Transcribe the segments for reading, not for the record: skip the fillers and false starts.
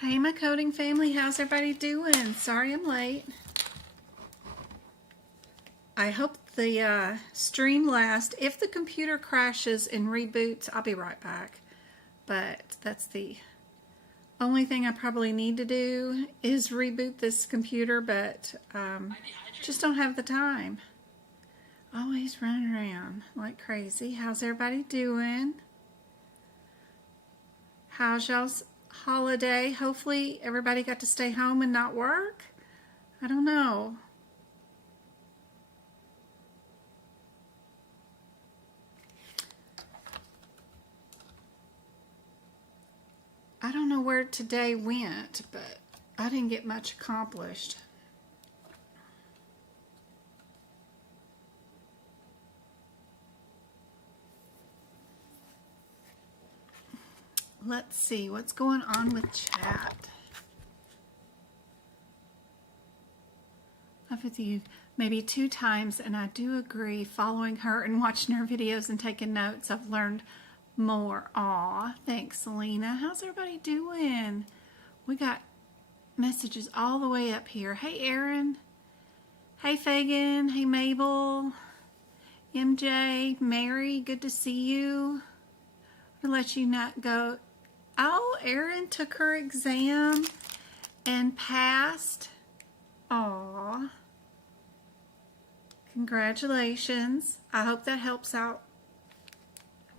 Hey, my coding family, how's everybody doing? Sorry I'm late. I hope the stream lasts. If the computer crashes and reboots, I'll be right back. But that's the only thing I probably need to do is reboot this computer, but just don't have the time. Always running around like crazy. How's everybody doing? How's y'all's holiday? Hopefully everybody got to stay home and not work. I don't know. I don't know where today went, but I didn't get much accomplished. Let's see what's going on with chat. I've with you maybe 2 times, and I do agree, following her and watching her videos and taking notes, I've learned more. Aw, thanks, Selena. How's everybody doing? We got messages all the way up here. Hey, Aaron. Hey, Fagan. Hey, Mabel. MJ, Mary, good to see you. I'll let you not go. Oh, Erin took her exam and passed. Aw. Congratulations. I hope that helps out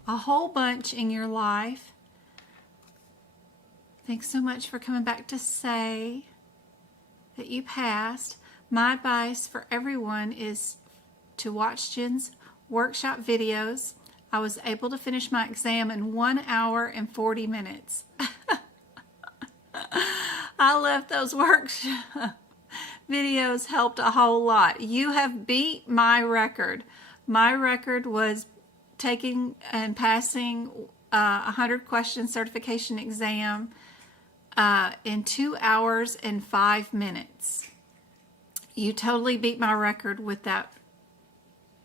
a whole bunch in your life. Thanks so much for coming back to say that you passed. My advice for everyone is to watch Jen's workshop videos. I was able to finish my exam in 1 hour and 40 minutes. I left those workshop videos helped a whole lot. You have beat my record. My record was taking and passing a 100 question certification exam in 2 hours and 5 minutes. You totally beat my record with that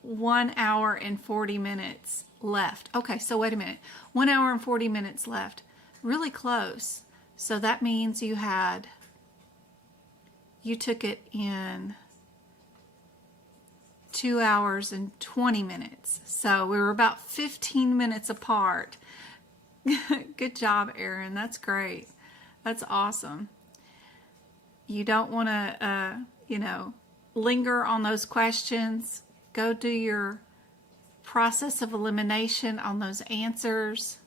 1 hour and 40 minutes left. Okay, so wait a minute. 1 hour and 40 minutes left. Really close. So that means you took it in 2 hours and 20 minutes. So we were about 15 minutes apart. Good job, Erin. That's great. That's awesome. You don't want to, linger on those questions. Go do your process of elimination on those answers.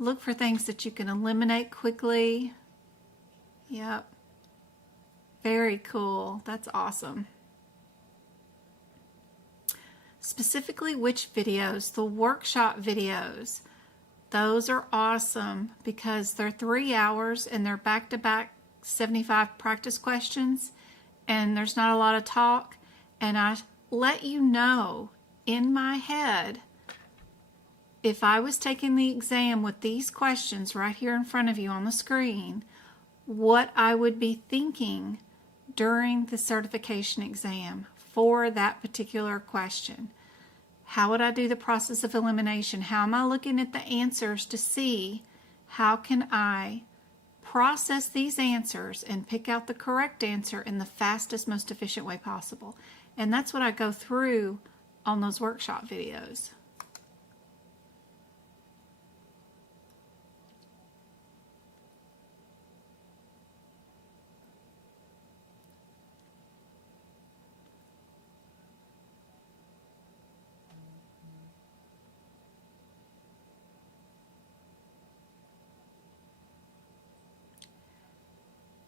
Look for things that you can eliminate quickly. Yep. Very cool. That's awesome. Specifically, which videos? The workshop videos. Those are awesome because they're 3 hours and they're back-to-back 75 practice questions, and there's not a lot of talk, and I let you know in my head, if I was taking the exam with these questions right here in front of you on the screen, what I would be thinking during the certification exam for that particular question. How would I do the process of elimination? How am I looking at the answers to see how can I process these answers and pick out the correct answer in the fastest, most efficient way possible? And that's what I go through on those workshop videos.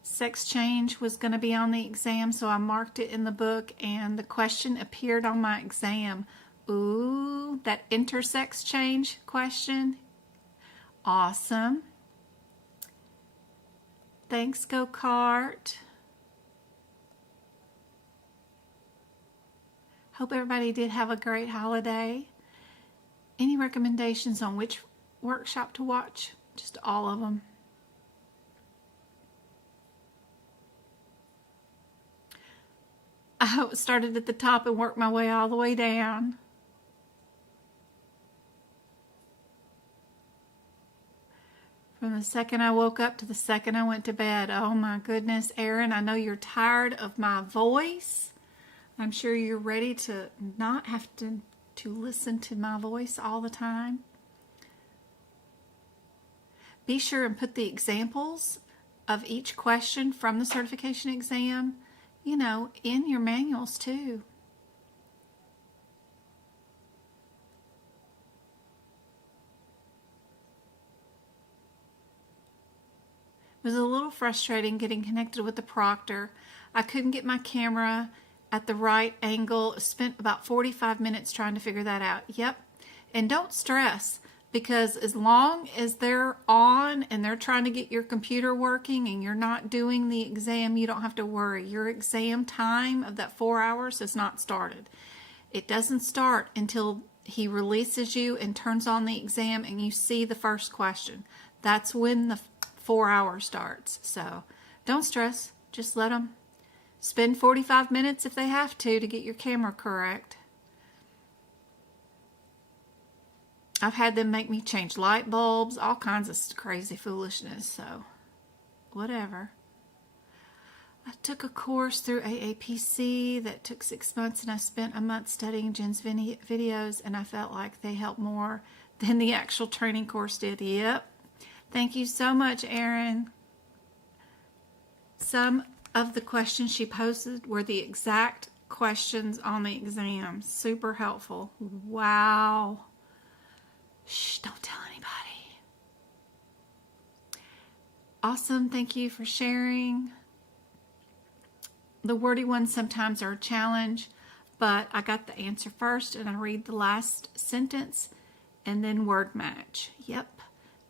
Sex change was going to be on the exam, so I marked it in the book, and the question appeared on my exam. Ooh, that intersex change question. Awesome. Thanks, Go-Kart. Hope everybody did have a great holiday. Any recommendations on which workshop to watch? Just all of them. I started at the top and worked my way all the way down. From the second I woke up to the second I went to bed. Oh my goodness, Erin, I know you're tired of my voice. I'm sure you're ready to not have to listen to my voice all the time. Be sure and put the examples of each question from the certification exam, you know, in your manuals too. It was a little frustrating getting connected with the proctor. I couldn't get my camera at the right angle. Spent about 45 minutes trying to figure that out. Yep. And don't stress, because as long as they're on and they're trying to get your computer working and you're not doing the exam, you don't have to worry. Your exam time of that 4 hours has not started. It doesn't start until he releases you and turns on the exam and you see the first question. That's when the 4 hours starts. So don't stress. Just let them spend 45 minutes if they have to get your camera correct. I've had them make me change light bulbs, all kinds of crazy foolishness, so whatever. I took a course through AAPC that took 6 months, and I spent a month studying Jen's videos, and I felt like they helped more than the actual training course did. Yep. Thank you so much, Erin. Some of the questions she posted were the exact questions on the exam. Super helpful. Wow. Shh, don't tell anybody. Awesome. Thank you for sharing. The wordy ones sometimes are a challenge, but I got the answer first, and I read the last sentence and then word match. Yep.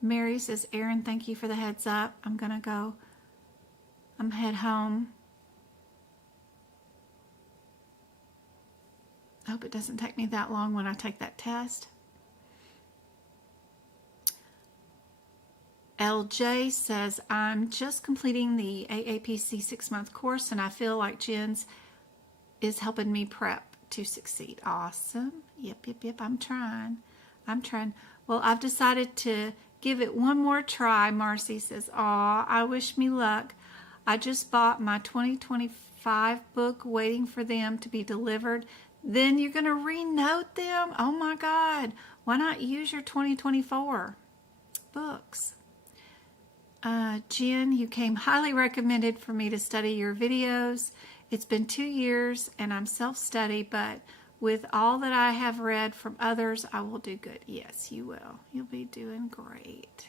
Mary says, Erin, thank you for the heads up. I'm going to go. I'm head home. I hope it doesn't take me that long when I take that test. LJ says, I'm just completing the AAPC 6-month course, and I feel like Jen's is helping me prep to succeed. Awesome. Yep. I'm trying. Well, I've decided to give it one more try. Marcy says, aw, I wish me luck. I just bought my 2025 book, waiting for them to be delivered. Then you're going to renote them? Oh my God. Why not use your 2024 books? Jen, you came highly recommended for me to study your videos. It's been 2 years and I'm self-study, but with all that I have read from others, I will do good. Yes, you will. You'll be doing great.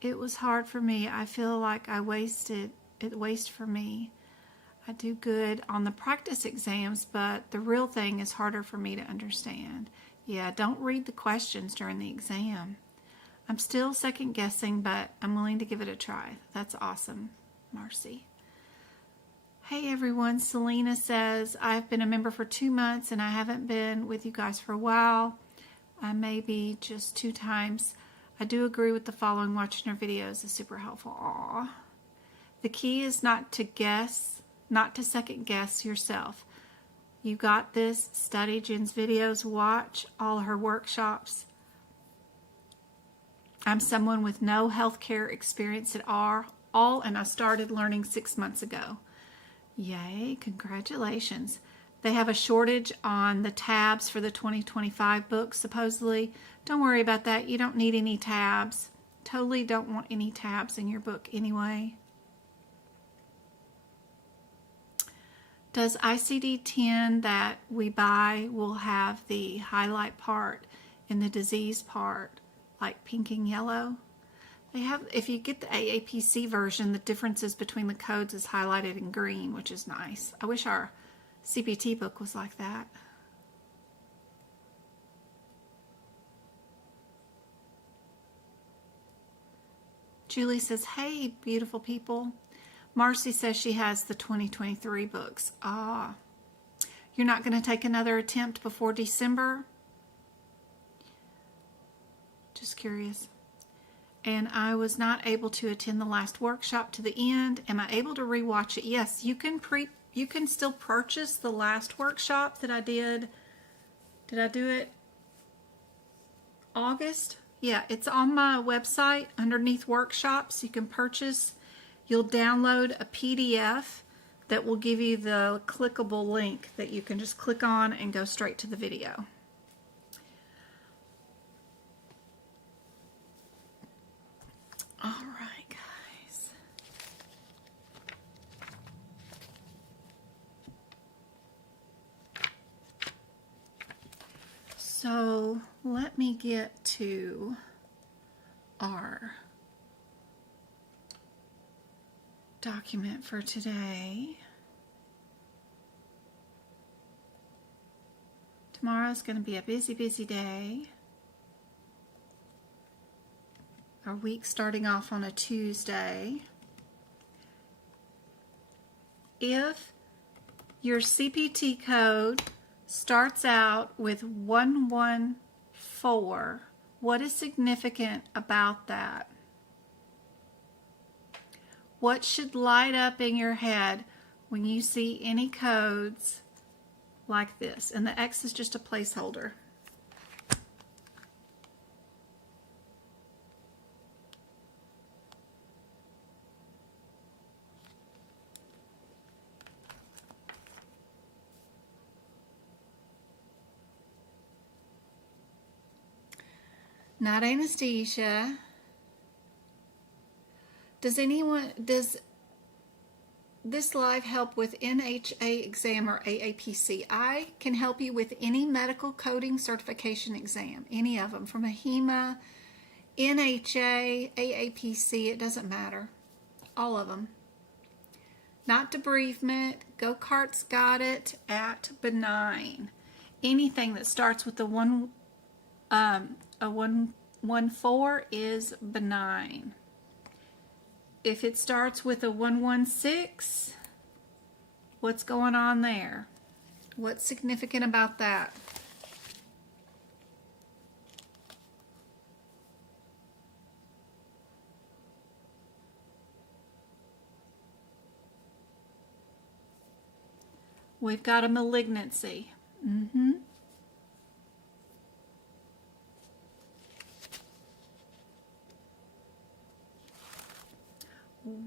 It was hard for me. I feel like it wasted for me. I do good on the practice exams, but the real thing is harder for me to understand. Yeah, don't read the questions during the exam. I'm still second guessing, but I'm willing to give it a try. That's awesome, Marcy. Hey everyone, Selena says, I've been a member for 2 months and I haven't been with you guys for a while. Maybe just 2 times. I do agree with the following. Watching your videos is super helpful. Aww. The key is not to second guess yourself. You got this. Study Jen's videos. Watch all her workshops. I'm someone with no healthcare experience at all, and I started learning 6 months ago. Yay, congratulations. They have a shortage on the tabs for the 2025 books, supposedly. Don't worry about that. You don't need any tabs. Totally don't want any tabs in your book anyway. Does ICD-10 that we buy will have the highlight part and the disease part, like pink and yellow? They have, if you get the AAPC version, the differences between the codes is highlighted in green, which is nice. I wish our CPT book was like that. Julie says, hey, beautiful people. Marcy says she has the 2023 books. Ah, you're not going to take another attempt before December? Just curious. And I was not able to attend the last workshop to the end. Am I able to rewatch it? Yes, you can still purchase the last workshop that I did. Did I do it August? Yeah, it's on my website underneath workshops. You can purchase, you'll download a PDF that will give you the clickable link that you can just click on and go straight to the video. All right, guys. So let me get to our document for today. Tomorrow's going to be a busy, busy day. Our week starting off on a Tuesday. If your CPT code starts out with 114, what is significant about that? What should light up in your head when you see any codes like this? And the X is just a placeholder. Not anesthesia. Does this live help with NHA exam or AAPC? I can help you with any medical coding certification exam, any of them, from ahima, NHA, AAPC, it doesn't matter. All of them. Not debridement. Go-kart's got it at benign. Anything that starts with a 114 is benign. If it starts with a 116, what's going on there? What's significant about that? We've got a malignancy.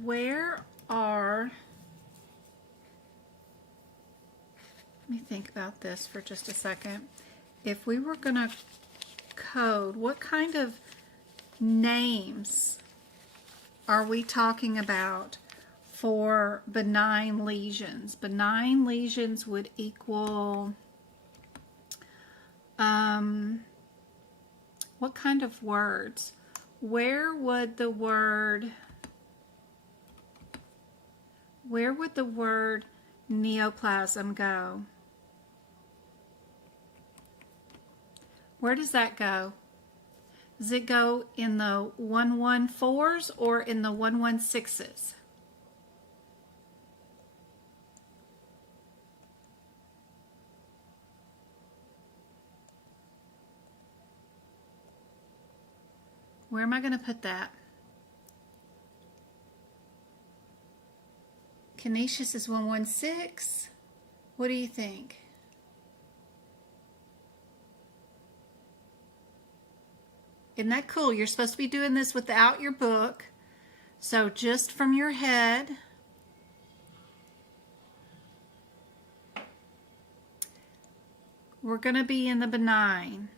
Where are, let me think about this for just a second. If we were going to code, what kind of names are we talking about for benign lesions? Benign lesions would equal, what kind of words? Where would the word neoplasm go? Where does that go? Does it go in the 114s or in the 116s? Where am I going to put that? Canisius is 116. What do you think? Isn't that cool? You're supposed to be doing this without your book. So just from your head. We're going to be in the benign.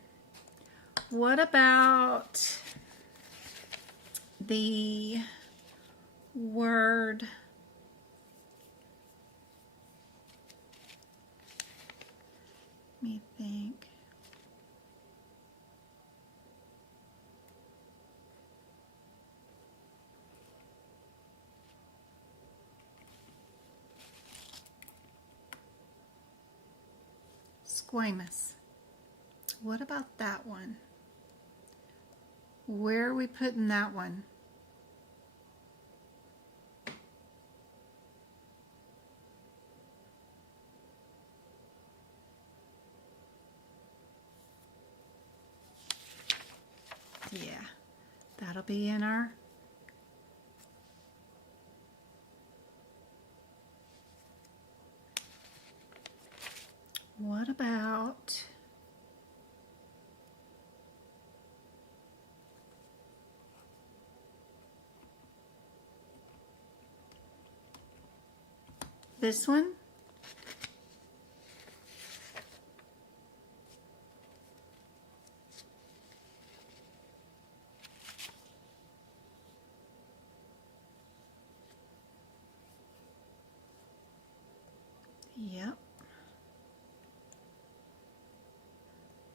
What about the word let me think. Squamous. What about that one? Where are we putting that one? Yeah, that'll be in our what about This one. Yep.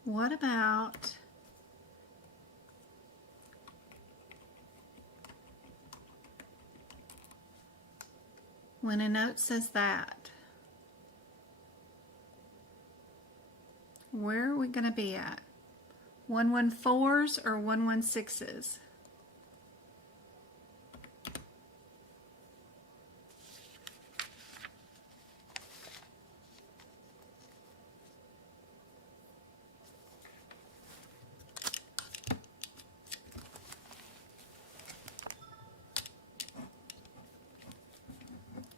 What about when a note says that? Where are we going to be at? 114s or 116s?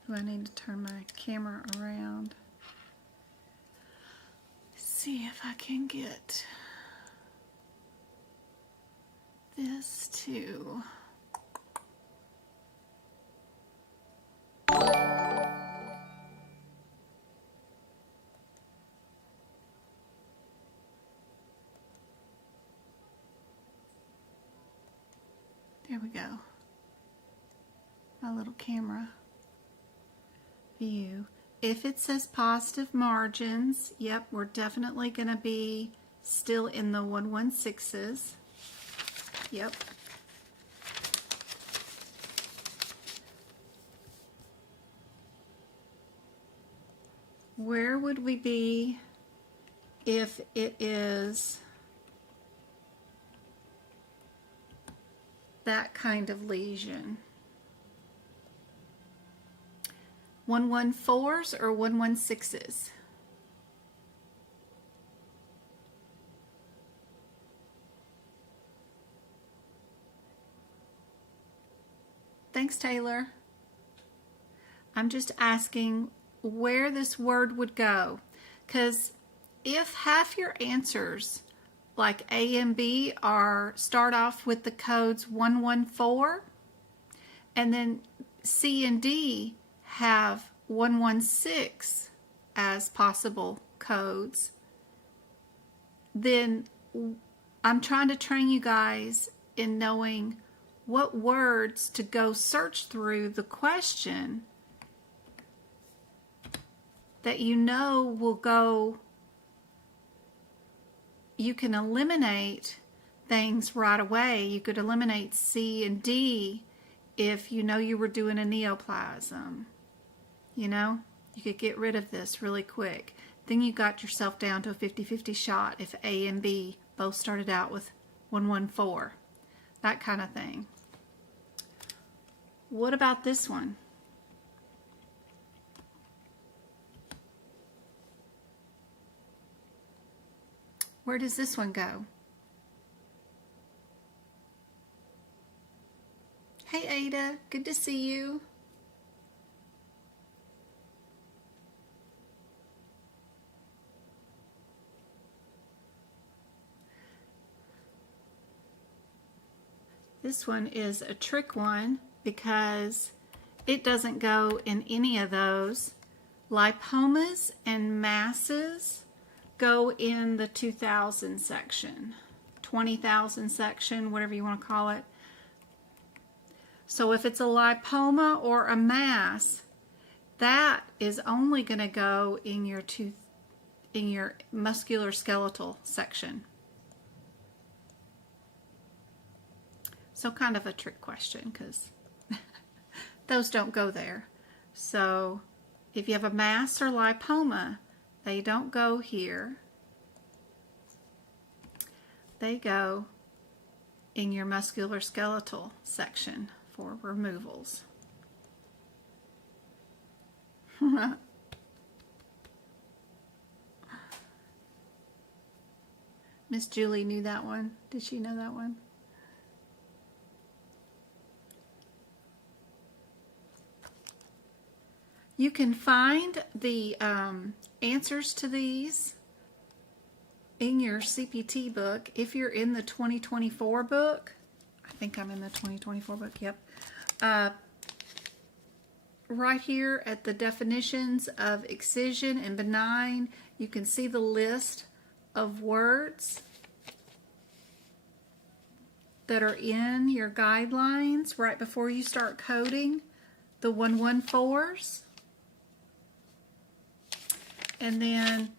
I need to turn my camera around. See if I can get this to there we go. My little camera view. If it says positive margins, yep, we're definitely going to be still in the 116s. Yep. Where would we be if it is that kind of lesion? 114s or 116s? Thanks, Taylor. I'm just asking where this word would go, because if half your answers, like A and B, start off with the codes 114, and then C and D have 116 as possible codes, then I'm trying to train you guys in knowing what words to go search through the question that you know will go. You can eliminate things right away. You could eliminate C and D if you know you were doing a neoplasm. You know, you could get rid of this really quick. Then you got yourself down to a 50-50 shot if A and B both started out with 114. That kind of thing. What about this one? Where does this one go? Hey Ada, good to see you. This one is a trick one because it doesn't go in any of those. Lipomas and masses go in the 2,000 section, 20,000 section, whatever you want to call it. So if it's a lipoma or a mass, that is only going to go in your musculoskeletal section. So kind of a trick question because those don't go there. So if you have a mass or lipoma, they don't go here. They go in your musculoskeletal section for removals. Miss Julie knew that one. Did she know that one? You can find the answers to these in your CPT book if you're in the 2024 book. I think I'm in the 2024 book, yep. right here at the definitions of excision and benign, you can see the list of words that are in your guidelines right before you start coding the 114s. And then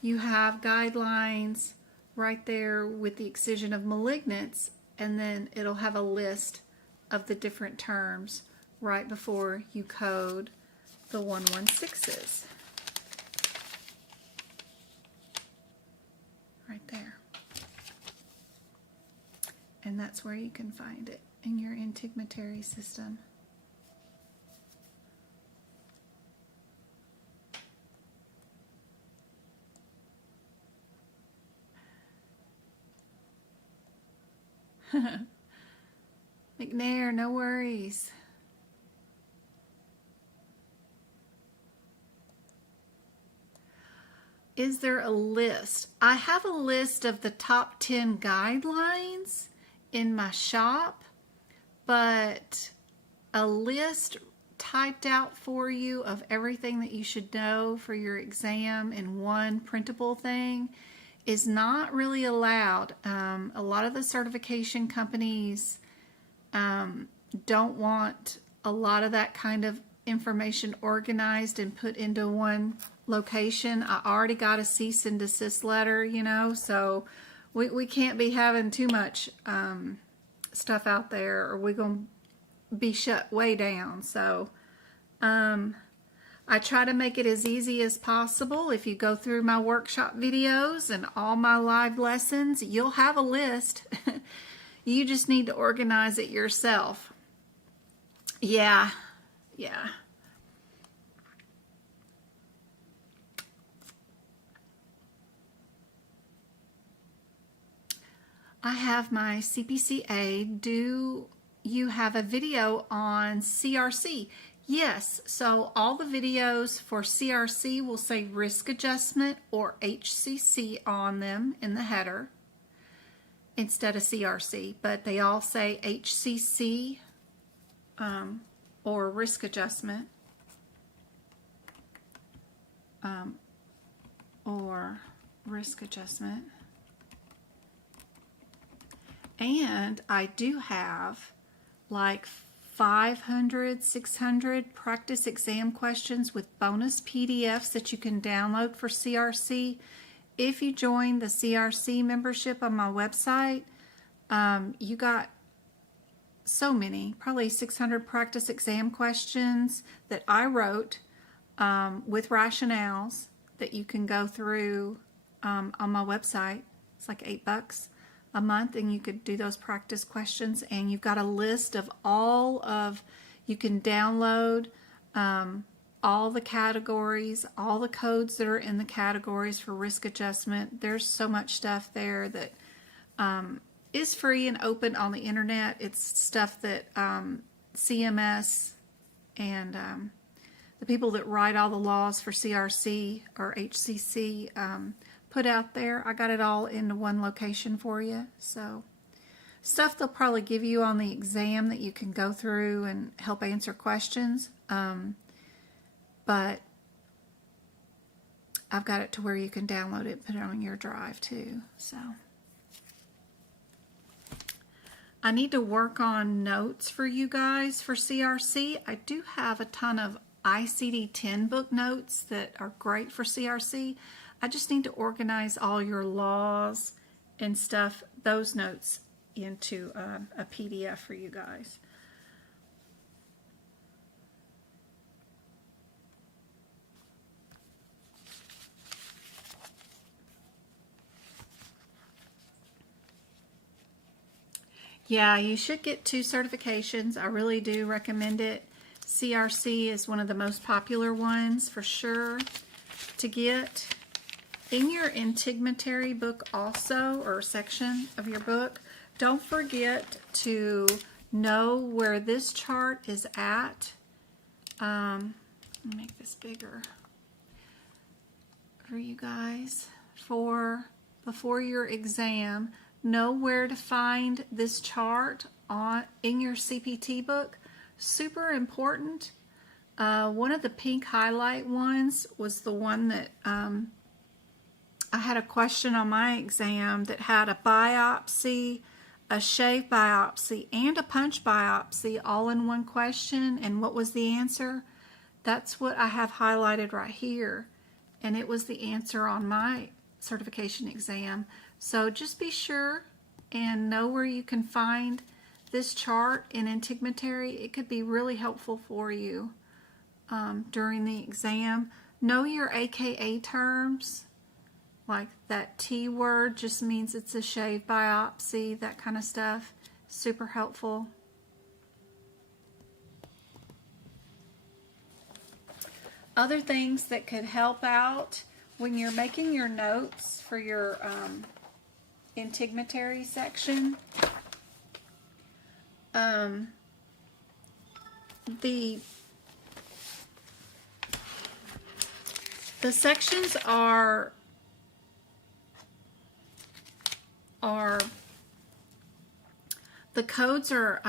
you have guidelines right there with the excision of malignants, and then it'll have a list of the different terms right before you code the 116s. Right there. And that's where you can find it in your integumentary system. McNair, no worries. Is there a list? I have a list of the top 10 guidelines in my shop, but a list typed out for you of everything that you should know for your exam in one printable thing is not really allowed. A lot of the certification companies don't want a lot of that kind of information organized and put into one location. I already got a cease and desist letter, you know, so we can't be having too much stuff out there, or we're going to be shut way down. So I try to make it as easy as possible. If you go through my workshop videos and all my live lessons, you'll have a list. You just need to organize it yourself. Yeah. I have my CPCA. Do you have a video on CRC? Yes, so all the videos for CRC will say risk adjustment or HCC on them in the header instead of CRC, but they all say HCC or risk adjustment or risk adjustment. And I do have like 500, 600 practice exam questions with bonus PDFs that you can download for CRC. If you join the CRC membership on my website, you got so many, probably 600 practice exam questions that I wrote with rationales that you can go through on my website. It's like $8 a month, and you could do those practice questions, and you've got a list of you can download all the categories, all the codes that are in the categories for risk adjustment. There's so much stuff there that is free and open on the internet. It's stuff that CMS and the people that write all the laws for CRC or HCC put out there. I got it all into one location for you. So stuff they'll probably give you on the exam that you can go through and help answer questions. But I've got it to where you can download it, put it on your drive too. So I need to work on notes for you guys for CRC. I do have a ton of ICD-10 book notes that are great for CRC. I just need to organize all your laws and stuff, those notes, into a PDF for you guys. Yeah, you should get 2 certifications. I really do recommend it. CRC is one of the most popular ones for sure to get. In your integumentary book also, or section of your book, don't forget to know where this chart is at. Let me make this bigger for you guys. Before your exam, know where to find this chart in your CPT book. Super important. One of the pink highlight ones was the one that I had a question on my exam that had a biopsy, a shave biopsy, and a punch biopsy all in one question. And what was the answer? That's what I have highlighted right here. And it was the answer on my certification exam. So just be sure and know where you can find this chart in Integumentary. It could be really helpful for you during the exam. Know your AKA terms, like that T word just means it's a shave biopsy, that kind of stuff. Super helpful. Other things that could help out when you're making your notes for your Integumentary section. The sections are the codes are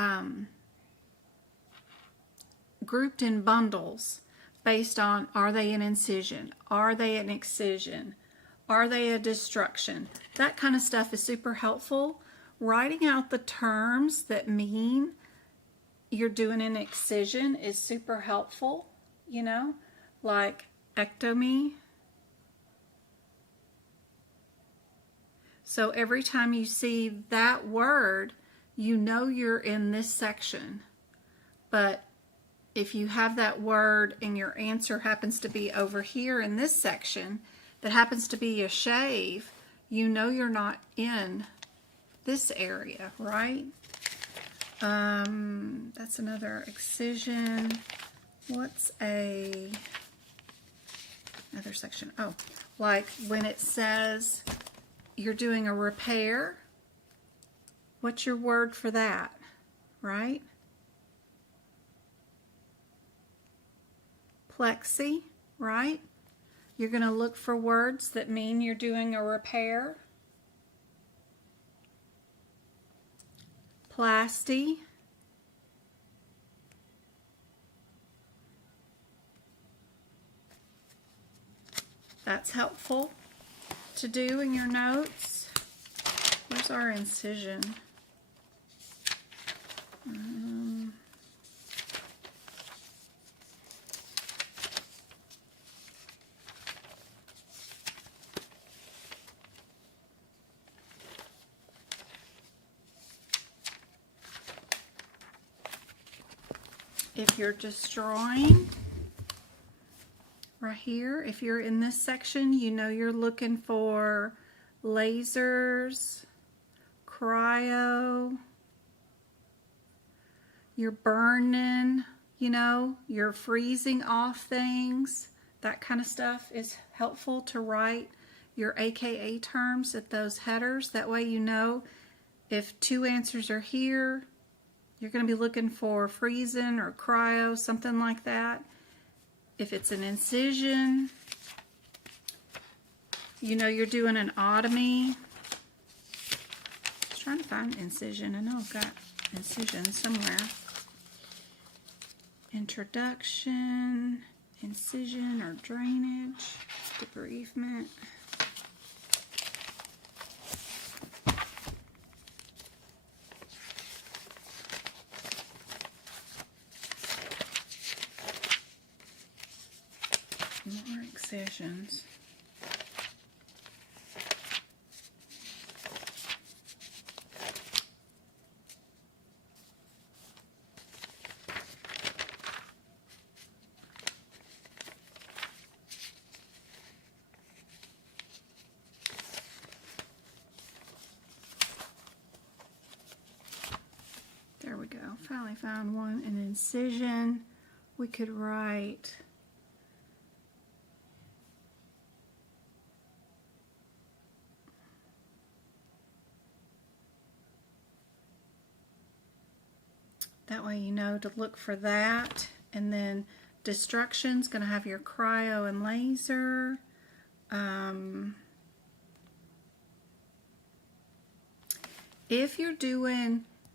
grouped in bundles based on, are they an incision, are they an excision, are they a destruction? That kind of stuff is super helpful. Writing out the terms that mean you're doing an excision is super helpful, you know, like ectomy. So every time you see that word, you know you're in this section. But if you have that word and your answer happens to be over here in this section, that happens to be a shave, you know you're not in this area, right? That's another excision. What's another section? Oh, like when it says you're doing a repair, what's your word for that, right? Plexi, right? You're going to look for words that mean you're doing a repair. Plasty. That's helpful to do in your notes. Where's our incision? If you're destroying, right here, if you're in this section, you know you're looking for lasers, cryo, you're burning, you know, you're freezing off things. That kind of stuff is helpful to write your AKA terms at those headers. That way you know if two answers are here, you're going to be looking for freezing or cryo, something like that. If it's an incision, you know you're doing an otomy. Just trying to find incision. I know I've got incision somewhere. Introduction, incision or drainage, debridement. More excisions. There we go. Finally found one. An incision. We could write that way you know to look for that. And then destruction's going to have your cryo and laser.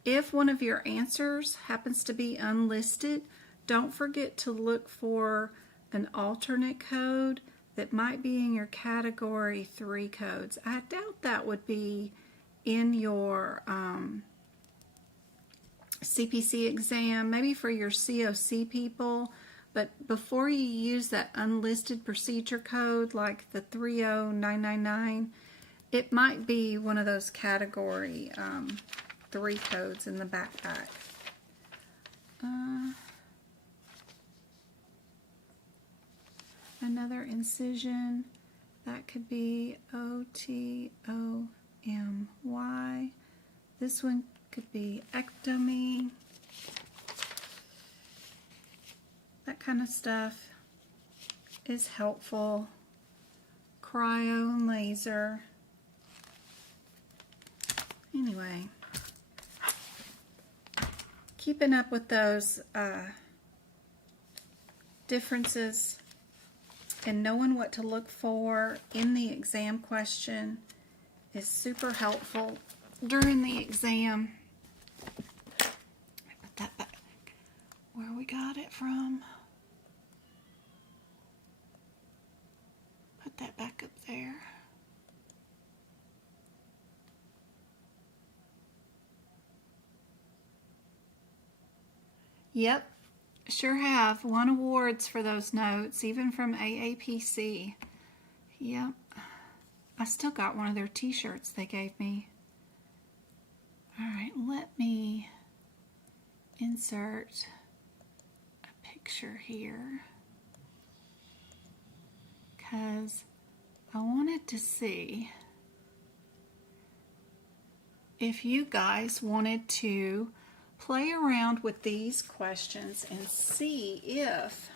If one of your answers happens to be unlisted, don't forget to look for an alternate code that might be in your category 3 codes. I doubt that would be in your CPC exam, maybe for your COC people, but before you use that unlisted procedure code like the 30999, it might be one of those category 3 codes in the backpack. Another incision, that could be OTOMY. This one could be ectomy. That kind of stuff is helpful. Cryo and laser. Anyway, keeping up with those differences and knowing what to look for in the exam question is super helpful during the exam. Put that back where we got it from. Put that back up there. Yep, sure have won awards for those notes, even from AAPC. Yep, I still got one of their t-shirts they gave me. All right, let me insert a picture here because I wanted to see if you guys wanted to play around with these questions and see if,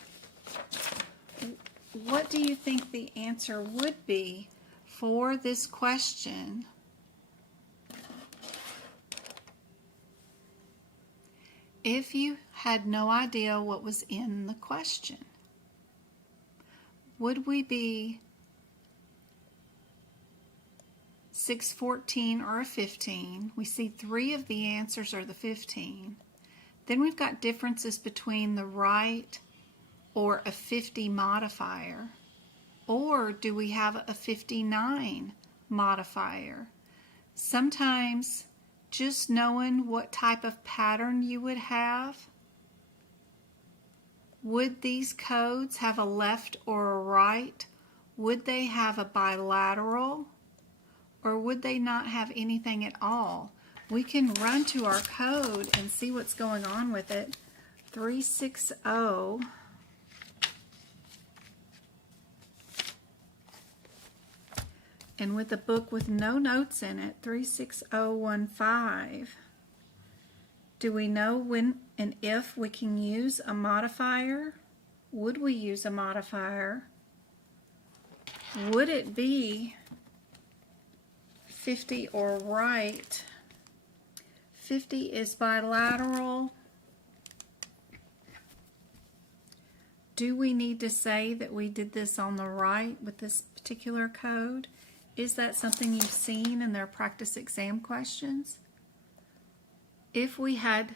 what do you think the answer would be for this question if you had no idea what was in the question? Would we be 614 or a 15? We see 3 of the answers are the 15. Then we've got differences between the right or a 50 modifier, or do we have a 59 modifier? Sometimes just knowing what type of pattern you would have, would these codes have a left or a right? Would they have a bilateral? Or would they not have anything at all? We can run to our code and see what's going on with it. 360. And with a book with no notes in it, 36015. Do we know when and if we can use a modifier? Would we use a modifier? Would it be 50 or right? 50 is bilateral. Do we need to say that we did this on the right with this particular code? Is that something you've seen in their practice exam questions? If we had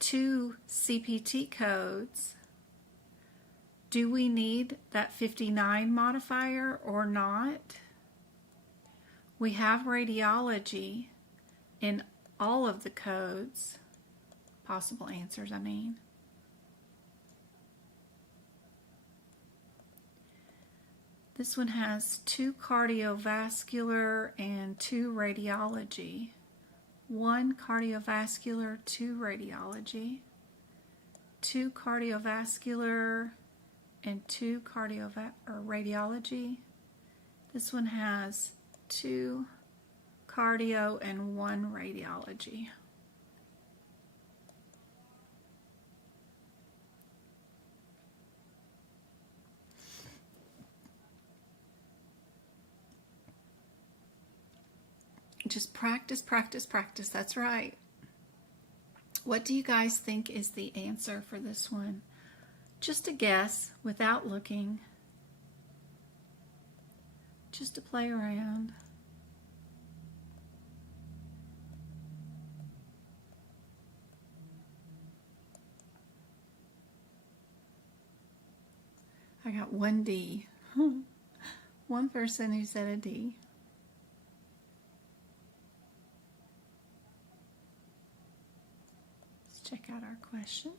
2 CPT codes, do we need that 59 modifier or not? We have radiology in all of the codes, possible answers, I mean. This one has 2 cardiovascular and 2 radiology. 1 cardiovascular, 2 radiology. 2 cardiovascular and 2 radiology. This one has 2 cardio and 1 radiology. Just practice, practice, practice. That's right. What do you guys think is the answer for this one? Just a guess without looking. Just to play around. got one D. One person who said a D. Let's check out our question.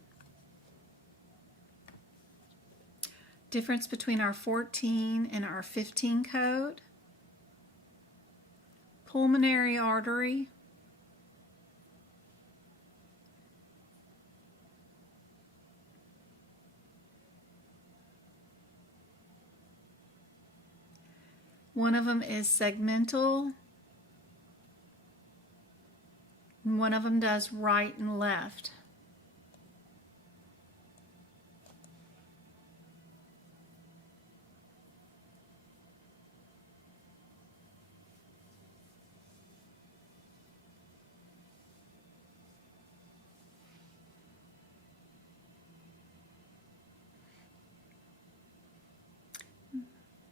Difference between our 14 and our 15 code. Pulmonary artery. One of them is segmental, and one of them does right and left.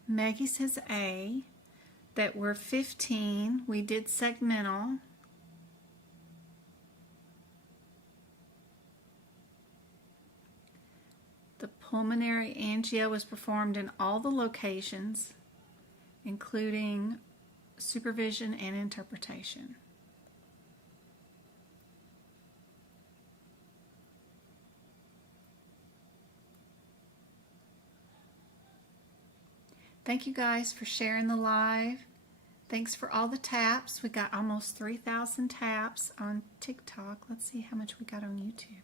Maggie says A, that we're 15. We did segmental. The pulmonary angio was performed in all the locations, including supervision and interpretation. Thank you guys for sharing the live. Thanks for all the taps. We got almost 3,000 taps on TikTok. Let's see how much we got on YouTube.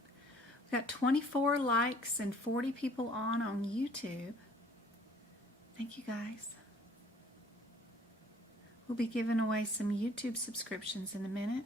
We got 24 likes and 40 people on YouTube. Thank you guys. We'll be giving away some YouTube subscriptions in a minute.